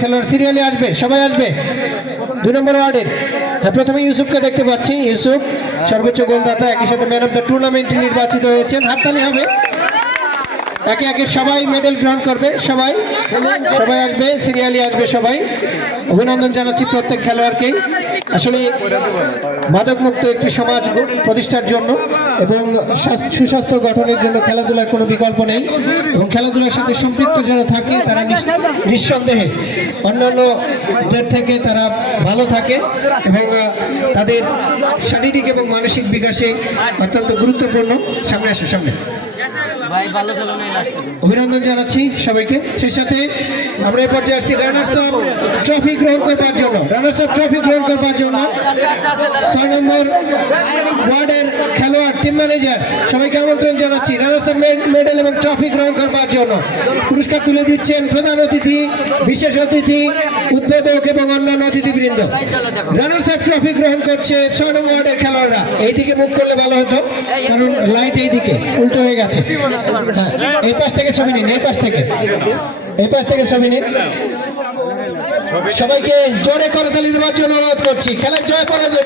খেলোয়াড় সিরিয়ালে আসবে, সবাই আসবে 2 নম্বর ওয়ার্ডের। হ্যাঁ, প্রথমে ইউসুফকে দেখতে পাচ্ছি। ইউসুফ সর্বোচ্চ গোলদাতা, একই সাথে ম্যান অফ দ্য টুর্নামেন্ট নির্বাচিত হয়েছেন। হাততালি হবে। একে একে সবাই মেডেল গ্রহণ করবে, সবাই সবাই আসবে, সিরিয়ালি আসবে সবাই। অভিনন্দন জানাচ্ছি প্রত্যেক খেলোয়াড়কেই। আসলে মাদকমুক্ত একটি সমাজ প্রতিষ্ঠার জন্য এবং সুস্বাস্থ্য গঠনের জন্য খেলাধুলার কোনো বিকল্প নেই, এবং খেলাধুলার সাথে সম্পৃক্ত যারা থাকে তারা নিঃসন্দেহে অন্যান্যদের থেকে তারা ভালো থাকে এবং তাদের শারীরিক এবং মানসিক বিকাশে অত্যন্ত গুরুত্বপূর্ণ। সামনে আসো, সামনে। অভিনন্দন জানাচ্ছি সবাইকে। সেই সাথে আমরা এই পর্যায়ে আসছি রানার্স আপ ট্রফি গ্রহণ করবার জন্য। 6 নম্বর ওয়ার্ডের খেলোয়াড়, টিম ম্যানেজার সবাইকে আমন্ত্রণ জানাচ্ছি রানার্স আপ মেডেল এবং ট্রফি গ্রহণ করবার জন্য। পুরস্কার তুলে দিচ্ছেন প্রধান অতিথি, বিশেষ অতিথি, উদ্বোধক এবং অন্যান্য অতিথিবৃন্দ। রানার্স আপ ট্রফি গ্রহণ করছে 6 নম্বর ওয়ার্ডের খেলোয়াড়রা। এইদিকে মুখ করলে ভালো হতো, কারণ লাইট এইদিকে উল্টো হয়ে গেছে। এই পাশ থেকে ছবি নিন, এই পাশ থেকে ছবি নিন। সবাইকে জোরে করতালি দেওয়ার জন্য অনুরোধ করছি। খেলার জয় পরাজয়